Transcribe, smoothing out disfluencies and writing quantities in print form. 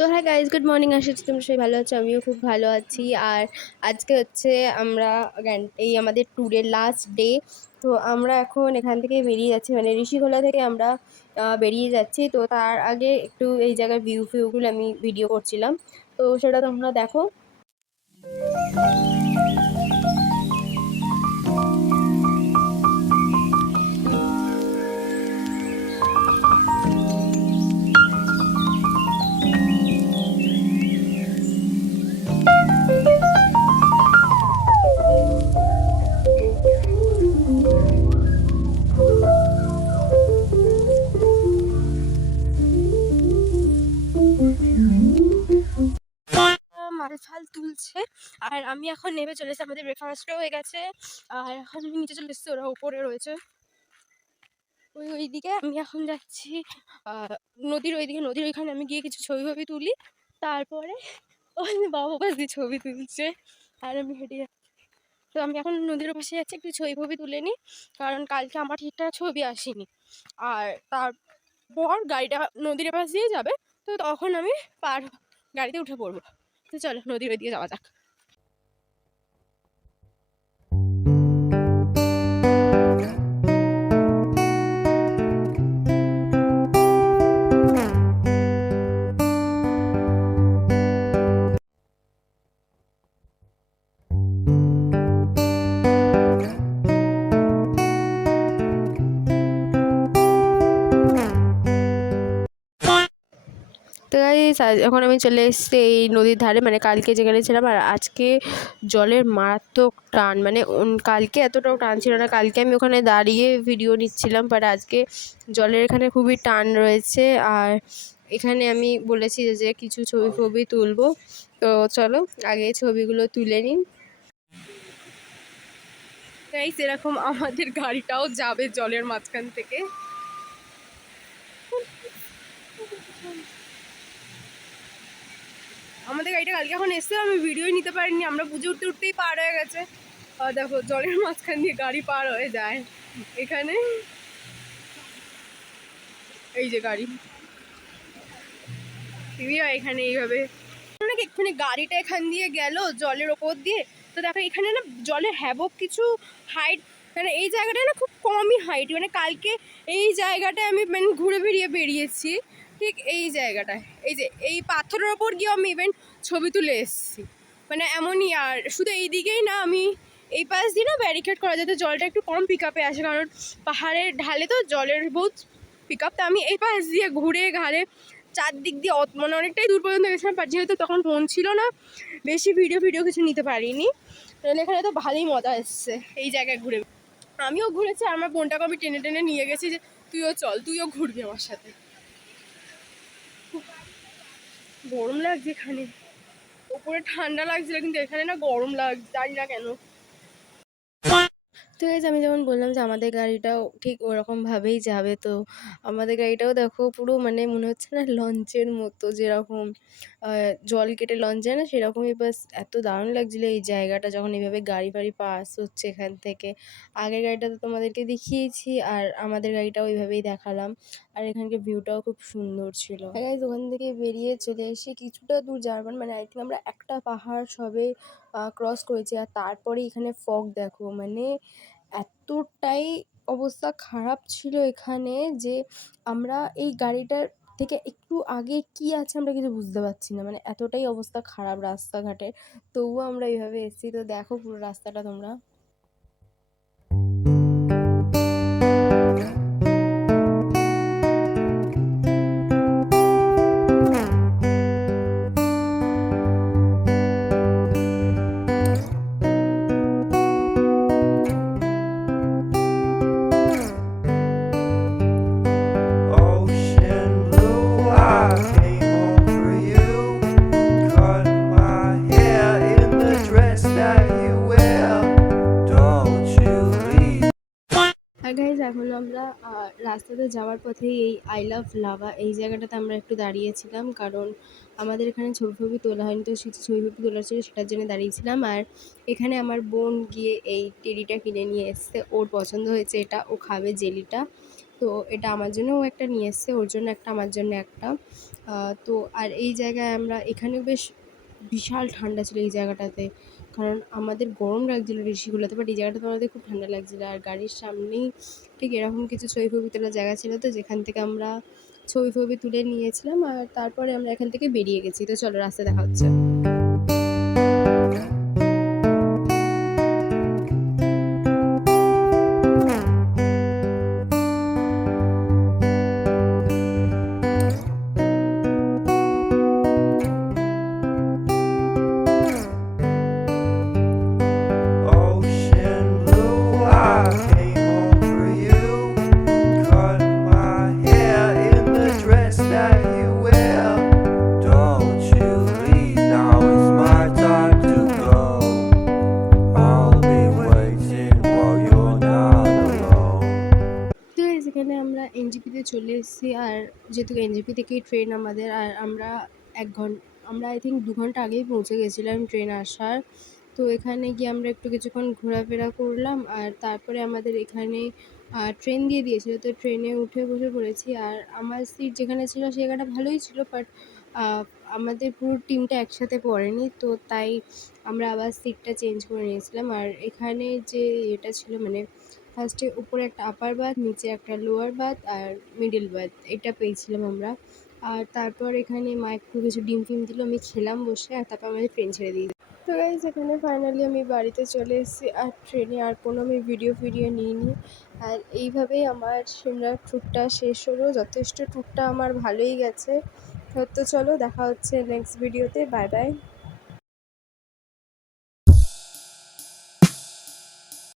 তো হ্যাঁ guys, good morning. আশা করছি তোমরা সবাই ভালো আছো, আমিও খুব ভালো আছি। আর আজকে হচ্ছে আমরা এই আমাদের ট্যুরের লাস্ট ডে। তো আমরা এখন এখান থেকে বেরিয়ে যাচ্ছি, মানে ঋষিখোলা থেকে আমরা বেরিয়ে যাচ্ছি। তো তার আগে একটু এই জায়গার ভিউগুলো আমি ভিডিও করছিলাম, তো সেটা তোমরা দেখো। মাল ফাল তুলছে আর আমি এখন নেমে চলে এসেছি। আমাদের ব্রেকফাস্টও হয়ে গেছে আর এখন আমি নিচে চলে এসেছি, ওরা উপরে রয়েছে ওইদিকে। আমি এখন যাচ্ছি নদীর ওইদিকে, নদীর ওইখানে আমি গিয়ে কিছু ছবি তুলি। তারপরে ওই বাবা পাশ দিয়ে ছবি তুলছে আর আমি হেঁটে যাচ্ছি। তো আমি এখন নদীর পাশে যাচ্ছি, একটু ছবি তুলে নিই, কারণ কালকে আমার ঠিকঠাক ছবি আসেনি। আর তারপর গাড়িটা নদীর পাশ দিয়ে যাবে, তো তখন আমি গাড়িতে উঠে পড়বো। তো চলো নদীর ওইদিকে যাওয়া যাক। তো গাইস, এখন আমি চলে এসেছি এই নদীর ধারে, মানে কালকে যেখানে ছিলাম। আর আজকে জলের মারাত্মক টান, মানে কালকে এতটাও টান ছিল না। কালকে আমি ওখানে দাঁড়িয়ে ভিডিও নিচ্ছিলাম, বাট আজকে জলের এখানে খুবই টান রয়েছে। আর এখানে আমি বলেছি যে কিছু ছবি তুলবো, তো চলো আগে ছবিগুলো তুলে নিন। গাইস, এরকম আমাদের গাড়িটাও যাবে জলের মাঝখান থেকে। আমাদের গাড়িটা কালকে এখন এসছে, আমি ভিডিওই নিতে পারিনি, আমরা বুঝে উঠতেই পার হয়ে গেছে। আর দেখো জলের মাঝখান দিয়ে গাড়ি পার হয়ে যায় এখানে। এই যে গাড়ি এখানে এইভাবে এক্ষুনি গাড়িটা এখান দিয়ে গেল জলের ওপর দিয়ে। তো দেখো এখানে না জলের হ্যাবক কিছু হাইট, মানে এই জায়গাটা না খুব কমই হাইট। মানে কালকে এই জায়গাটায় আমি মানে ঘুরে বেরিয়েছি, ঠিক এই জায়গাটায়, এই যে এই পাথরের ওপর গিয়ে আমি ইভেন ছবি তুলে এসেছি, মানে এমনই। আর শুধু এই দিকেই না, আমি এই পাশ দিয়ে না ব্যারিকেড করা যাতে জলটা একটু কম পিক আপে আসে, কারণ পাহাড়ের ঢালে তো জলের বহুত পিক আপ। তো আমি এই পাশ দিয়ে ঘুরে ঘাড়ে চারদিক দিয়ে মানে অনেকটাই দূর পর্যন্ত গেছিলাম, বাট যেহেতু তখন ফোন ছিল না, বেশি ভিডিও কিছু নিতে পারিনি। তাহলে এখানে তো ভালোই মজা এসছে এই জায়গায় ঘুরে। আমিও ঘুরেছি, আমার বোনটাকে আমি টেনে নিয়ে গেছি যে তুইও চল, তুইও ঘুরবি আমার সাথে। গরম লাগছে এখানে, ওপরে ঠান্ডা লাগছিল, কিন্তু এখানে না গরম লাগছে, জানি না কেন। তো গাইস, আমি যেমন বললাম যে আমাদের গাড়িটাও ঠিক ওরকমভাবেই যাবে। তো আমাদের গাড়িটাও দেখো পুরো মানে মনে হচ্ছে না লঞ্চের মতো, যেরকম জল কেটে লঞ্চ যায় না, সেরকমই। বাস এত দারুণ লাগছিলো এই জায়গাটা যখন এইভাবে গাড়ি ফাড়ি পাস হচ্ছে এখান থেকে। আগের গাড়িটা তো তোমাদেরকে দেখিয়েছি, আর আমাদের গাড়িটাও ওইভাবেই দেখালাম। আর এখানকার ভিউটাও খুব সুন্দর ছিল। গাইস, ওখান থেকে বেরিয়ে চলে এসে কিছুটা দূর যাবার, মানে আই থিঙ্ক আমরা একটা পাহাড় সবে ক্রস করেছি। আর তারপরে এখানে ফগ দেখো, মানে এতটাই অবস্থা খারাপ ছিল এখানে যে আমরা এই গাড়িটার থেকে একটু আগে কি আছে আমরা কিছু বুঝতে পারছি না, মানে এতটাই অবস্থা খারাপ রাস্তাঘাটের। তবুও আমরা এইভাবে এসেছি। তো দেখো পুরো রাস্তাটা তোমরা। Ocean blue, I came home for you. Cut my hair in the dress that you wear. Don't you leave. আর গাইজ, এখন আমরা রাস্তাতে যাওয়ার পথে এই আই লাভ লাভা এই জায়গাটাতে আমরা একটু দাঁড়িয়েছিলাম, কারণ আমাদের এখানে ছবি তোলা হয়নি, তো কিছু ছবি তোলা ছিল, সেটার জন্য দাঁড়িয়েছিলাম। আর এখানে আমার বোন গিয়ে এই টেডিটা কিনে নিয়ে এসছে, ওর পছন্দ হয়েছে এটা, ও খাবে জেলিটা। তো এটা আমার জন্যও একটা নিয়ে এসছে, ওর জন্য একটা, আমার জন্য একটা। তো আর এই জায়গায় আমরা এখানেও বেশ বিশাল ঠান্ডা ছিল এই জায়গাটাতে। কারণ আমাদের গরম লাগছিল ঋষিগুলাতে, বাট এই জায়গাটাতে আমাদের খুব ঠান্ডা লাগছিল। আর গাড়ির সামনেই ঠিক এরকম কিছু ছবি-ফবি তোলার জায়গা ছিল, তো যেখান থেকে আমরা ছবি-ফবি তুলে নিয়েছিলাম। আর তারপরে আমরা এখান থেকে বেরিয়ে গেছি। তো চলো রাস্তায় দেখা হচ্ছে। Ocean blue, I came home for you. Cut my hair in the dress that you wear. Don't you leave, now it's my time to go. I'll be waiting while you're not alone. তো guys এখানে আমরা এনজেপিতে চলে এসেছি। আর যেহেতু NJP থেকেই train আমাদের, আর আমরা আমরা আই থিঙ্ক ২ ঘন্টা আগেই পৌঁছে গেছিলাম ট্রেন আসার। তো এখানে গিয়ে আমরা একটু কিছুক্ষণ ঘোরাফেরা করলাম। আর তারপরে আমাদের এখানে ট্রেন দিয়ে দিয়েছিল, তো ট্রেনে উঠে বসে পড়েছি। আর আমার সিট যেখানে ছিল সে জায়গাটা ভালোই ছিল, বাট আমাদের পুরো টিমটা একসাথে পড়েনি, তো তাই আমরা আবার সিটটা চেঞ্জ করে নিয়েছিলাম। আর এখানে যে এটা ছিল মানে ফার্স্টে উপরে একটা আপার বার্থ, নিচে একটা লোয়ার বার্থ আর মিডল বার্থ, এটা পেয়েছিলাম আমরা। আর তারপর এখানে মা একটু কিছু ডিম ফিম দিল, আমি খেলাম বসে। আর তারপর আমাদের ট্রেন ছেড়ে দিয়ে দিল। তো গাইজ এখানে ফাইনালি আমি বাড়িতে চলে এসেছি। আর ট্রেনে আর কোনো আমি ভিডিও নিইনি। আর এইভাবেই আমার সিমলার ট্যুরটা শেষ হলো। যথেষ্ট ট্যুরটা আমার ভালোই গেছে। তো চলো দেখা হচ্ছে নেক্সট ভিডিওতে। Bye bye.